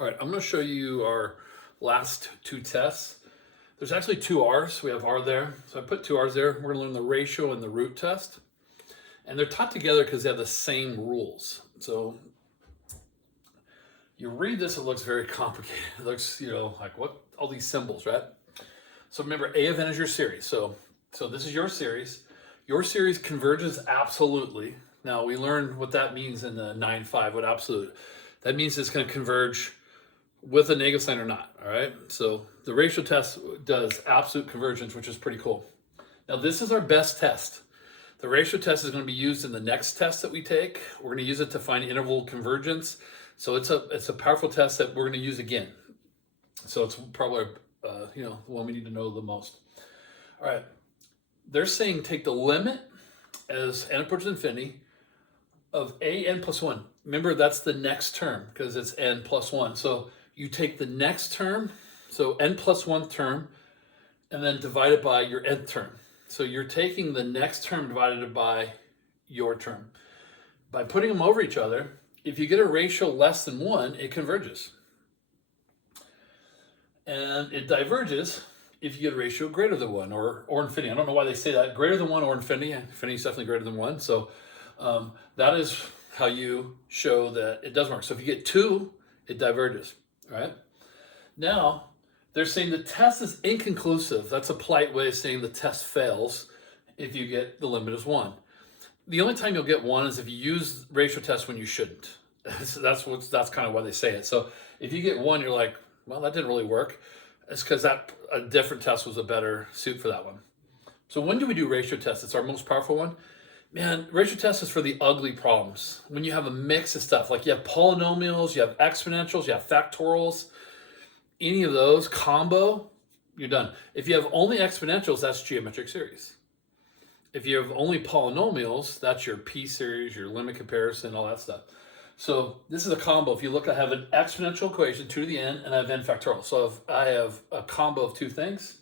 All right, I'm going to show you our last two tests. There's actually two R's. We have R there. So I put two R's there. We're going to learn the ratio and the root test. And they're taught together because they have the same rules. So you read this, it looks very complicated. It looks, like what? All these symbols, right? So remember, A of n is your series. So this is your series. Your series converges absolutely. Now we learned what that means in the 9.5, what absolute. That means it's going to converge with a negative sign or not, all right? So the ratio test does absolute convergence, which is pretty cool. Now this is our best test. The ratio test is going to be used in the next test that we take. We're going to use it to find interval convergence. So it's a powerful test that we're going to use again. So it's probably the one we need to know the most. All right, they're saying take the limit as n approaches infinity of a n plus 1. Remember, that's the next term because it's n plus 1. So you take the next term, so n plus 1 term, and then divide it by your nth term. So you're taking the next term divided by your term. By putting them over each other, if you get a ratio less than 1, it converges. And it diverges if you get a ratio greater than 1 or infinity. I don't know why they say that. Greater than 1 or infinity. Infinity is definitely greater than 1. So that is how you show that it doesn't work. So if you get 2, it diverges. All right. Now, they're saying the test is inconclusive. That's a polite way of saying the test fails if you get the limit as 1. The only time you'll get 1 is if you use ratio test when you shouldn't. So that's kind of why they say it. So if you get 1, you're like, well, that didn't really work. It's because a different test was a better suit for that one. So when do we do ratio test? It's our most powerful one. Man, ratio test is for the ugly problems. When you have a mix of stuff, like you have polynomials, you have exponentials, you have factorials, any of those combo, you're done. If you have only exponentials, that's geometric series. If you have only polynomials, that's your P series, your limit comparison, all that stuff. So this is a combo. If you look, I have an exponential equation, 2 to the n, and I have n factorial. So if I have a combo of two things.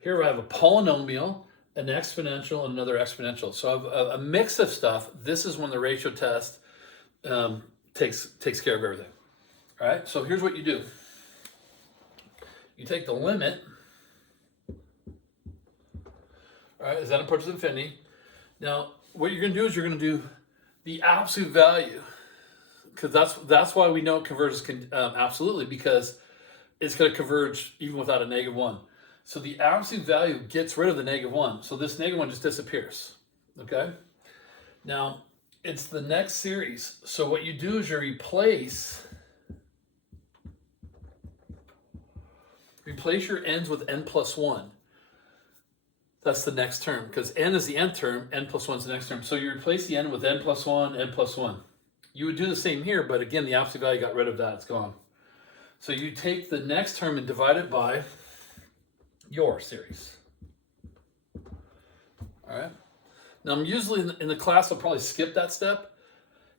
Here I have a polynomial, an exponential, and another exponential. So I have a mix of stuff. This is when the ratio test takes care of everything. All right, so here's what you do. You take the limit, all right, as n approaches infinity. Now, what you're going to do is you're going to do the absolute value, because that's why we know it converges absolutely, because it's going to converge even without a negative 1. So the absolute value gets rid of the negative 1. So this negative 1 just disappears, okay? Now, it's the next series. So what you do is you replace your n's with n plus 1. That's the next term, because n is the nth term, n plus 1 is the next term. So you replace the n with n plus 1, n plus 1. You would do the same here, but again, the absolute value got rid of that. It's gone. So you take the next term and divide it by your series. All right. Now, I'm usually in the class, I'll probably skip that step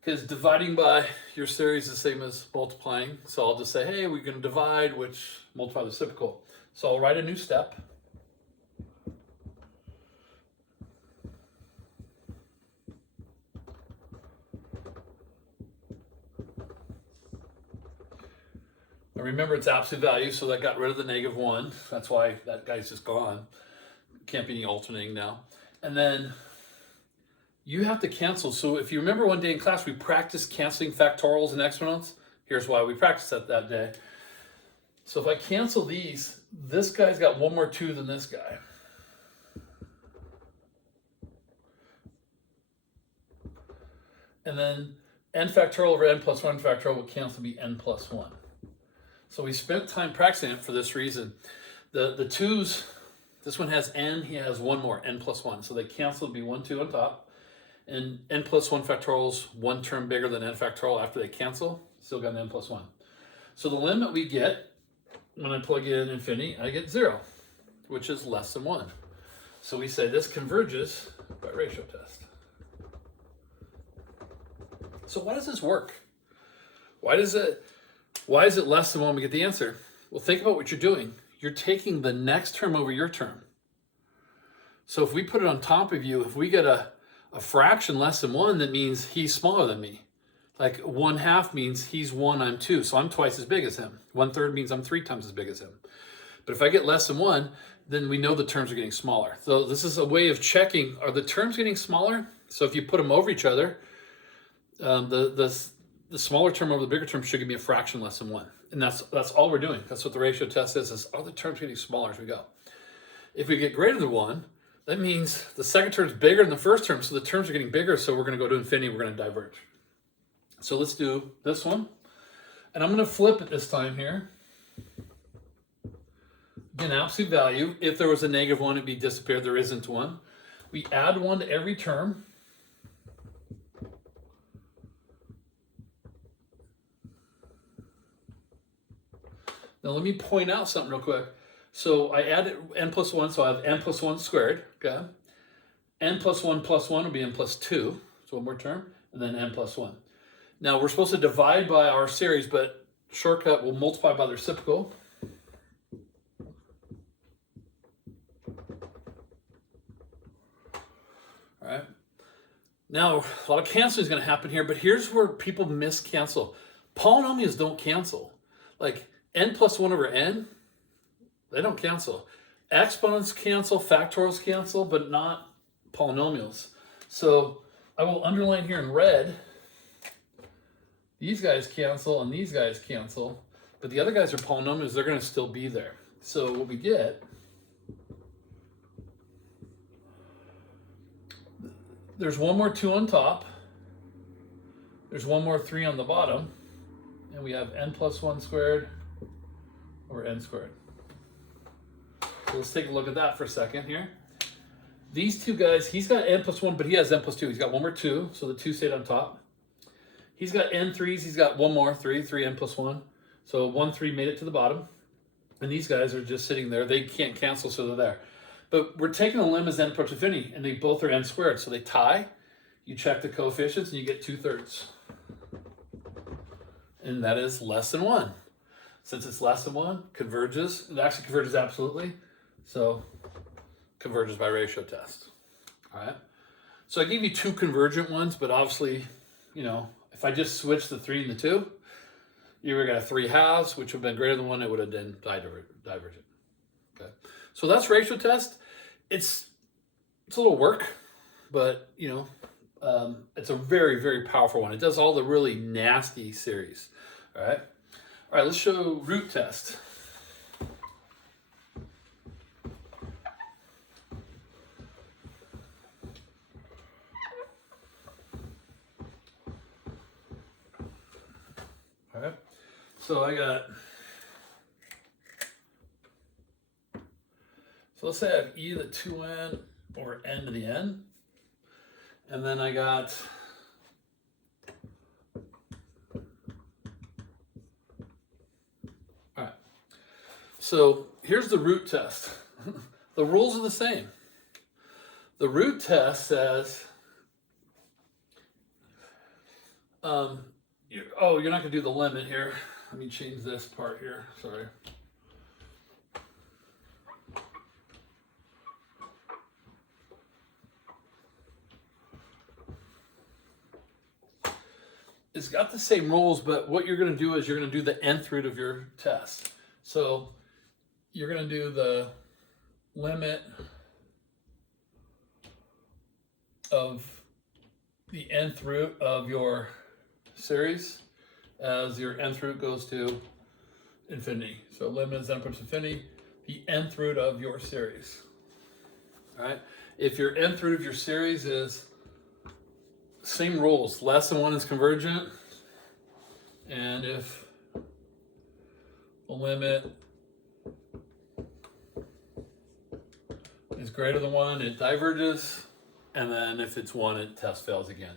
because dividing by your series is the same as multiplying. So I'll just say, hey, we're going to divide, which multiply the reciprocal. So I'll write a new step. Remember, it's absolute value, so that got rid of the negative 1. That's why that guy's just gone. Can't be any alternating now. And then you have to cancel. So if you remember one day in class, we practiced canceling factorials and exponents. Here's why we practiced that day. So if I cancel these, this guy's got one more 2 than this guy. And then n factorial over n plus 1 factorial would cancel to be n plus 1. So we spent time practicing it for this reason. The 2's, this one has n, he has one more, n plus 1. So they cancel to be 1, 2 on top. And n plus 1 factorial is one term bigger than n factorial after they cancel. Still got an n plus 1. So the limit we get when I plug in infinity, I get 0, which is less than 1. So we say this converges by ratio test. So why does this work? Why is it less than 1 we get the answer? Well, think about what you're doing. You're taking the next term over your term. So if we put it on top of you, if we get a fraction less than 1, that means he's smaller than me. Like 1/2 means he's 1, I'm 2, so I'm twice as big as him. 1/3 means I'm 3 times as big as him. But if I get less than 1, then we know the terms are getting smaller. So this is a way of checking, are the terms getting smaller? So if you put them over each other, the smaller term over the bigger term should give me a fraction less than 1. And that's all we're doing. That's what the ratio test is are the terms getting smaller as we go? If we get greater than 1, that means the second term is bigger than the first term, so the terms are getting bigger, so we're going to go to infinity, we're going to diverge. So let's do this one. And I'm going to flip it this time here. Again, absolute value. If there was a -1, it'd be disappeared. There isn't one. We add 1 to every term. Now let me point out something real quick. So I added n plus 1, so I have n plus 1 squared, okay? N plus 1 will be n plus 2, so one more term, and then n plus 1. Now we're supposed to divide by our series, but shortcut will multiply by the reciprocal. All right. Now, a lot of canceling is going to happen here, but here's where people miscancel. Polynomials don't cancel. Like n plus 1 over n, they don't cancel. Exponents cancel, factorials cancel, but not polynomials. So I will underline here in red, these guys cancel and these guys cancel, but the other guys are polynomials, they're going to still be there. So what we get, there's one more 2 on top, there's one more 3 on the bottom, and we have n plus 1 squared over n squared. So let's take a look at that for a second here. These two guys, he's got n plus 1, but he has n plus 2. He's got one more 2, so the 2 stayed on top. He's got n 3s, he's got one more 3 n plus 1. So 1, 3 made it to the bottom. And these guys are just sitting there. They can't cancel, so they're there. But we're taking the limit as n approaches infinity, and they both are n squared. So they tie. You check the coefficients, and you get 2/3. And that is less than 1. Since it's less than 1, converges. It actually converges absolutely. So converges by ratio test. All right. So I gave you 2 convergent ones, but obviously, you know, if I just switch the 3 and the 2, you would have got 3 halves, which would have been greater than 1. It would have been divergent. Okay. So that's ratio test. It's a little work, but you know, it's a very, very powerful one. It does all the really nasty series. All right. All right. Let's show root test. All right. So let's say I have e to the 2n over n to the n. And then I got all right. So here's the root test. The rules are the same. The root test says, you're not going to do the limit here. Let me change this part here. Sorry. It's got the same rules, but what you're going to do is you're going to do the nth root of your test. So you're going to do the limit of the nth root of your series as your nth root goes to infinity. So limit is n approaches infinity, the nth root of your series. All right. If your nth root of your series is same rules, less than 1 is convergent, and if the limit is greater than 1, it diverges, and then if it's 1, it test fails again.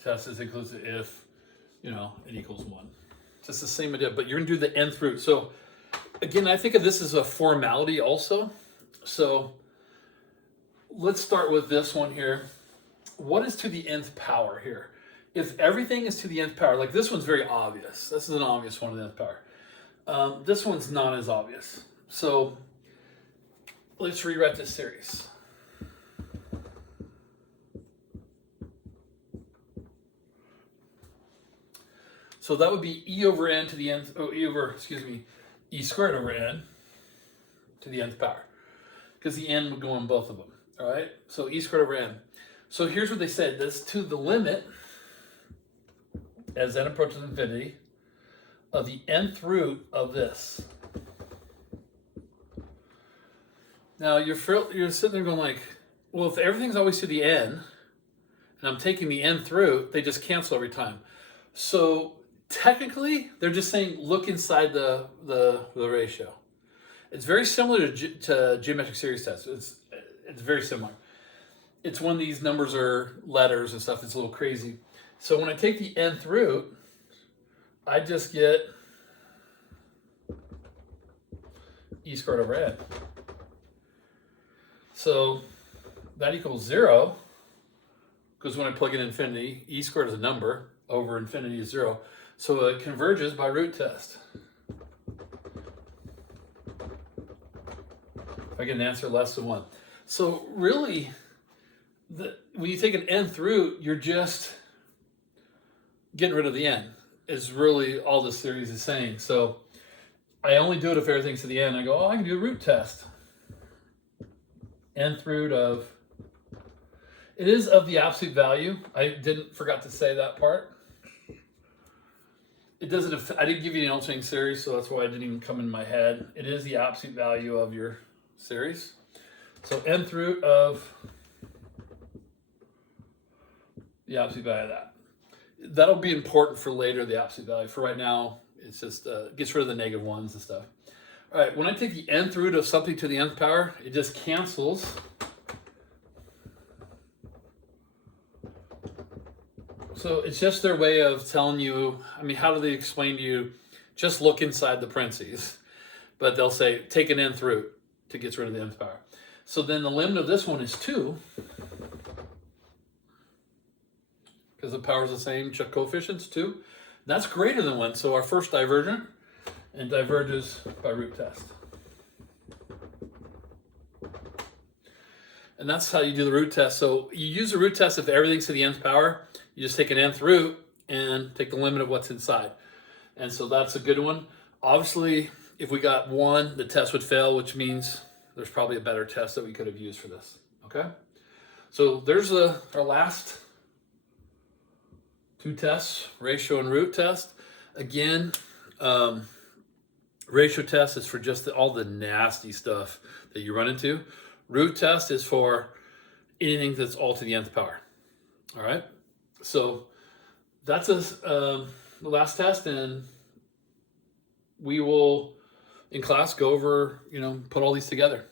Test is inclusive if, you know, it equals 1. It's just the same idea, but you're going to do the nth root. So again, I think of this as a formality also. So let's start with this one here. What is to the nth power here? If everything is to the nth power, like this one's very obvious. This is an obvious one to the nth power. This one's not as obvious. So let's rewrite this series. So that would be e over n to the nth, e squared over n to the nth power, because the n would go in both of them. All right, so e squared over n. So here's what they said: this to the limit as n approaches infinity of the nth root of this. Now you're sitting there going like, well, if everything's always to the n, and I'm taking the nth root, they just cancel every time. So technically, they're just saying look inside the ratio. It's very similar to geometric series tests. It's very similar. It's when these numbers are letters and stuff. It's a little crazy. So when I take the nth root, I just get e squared over n. So that equals 0, because when I plug in infinity, e squared is a number, over infinity is 0. So it converges by root test. If I get an answer less than 1. So really, when you take an nth root, you're just getting rid of the n. Is really all this series is saying. So I only do it if everything's to the n. I go, oh, I can do a root test. Nth root of, it is of the absolute value. I forgot to say that part. It doesn't, I didn't give you the alternating series, so that's why it didn't even come in my head. It is the absolute value of your series. So nth root of the absolute value of that. That'll be important for later, the absolute value. For right now, it's just gets rid of the negative ones and stuff. All right, when I take the nth root of something to the nth power, it just cancels. So it's just their way of telling you, I mean, how do they explain to you? Just look inside the parentheses. But they'll say, take an nth root to get rid of the nth power. So then the limit of this one is 2. Because the power is the same, check coefficients, 2. That's greater than 1, so our first divergent, and diverges by root test. And that's how you do the root test. So you use the root test if everything's to the nth power. You just take an nth root and take the limit of what's inside. And so that's a good one. Obviously, if we got 1, the test would fail, which means there's probably a better test that we could have used for this. Okay? So there's our last 2 tests, ratio and root test. Again, ratio test is for just all the nasty stuff that you run into. Root test is for anything that's all to the nth power. All right? So that's the last test, and we will, in class, go over, put all these together.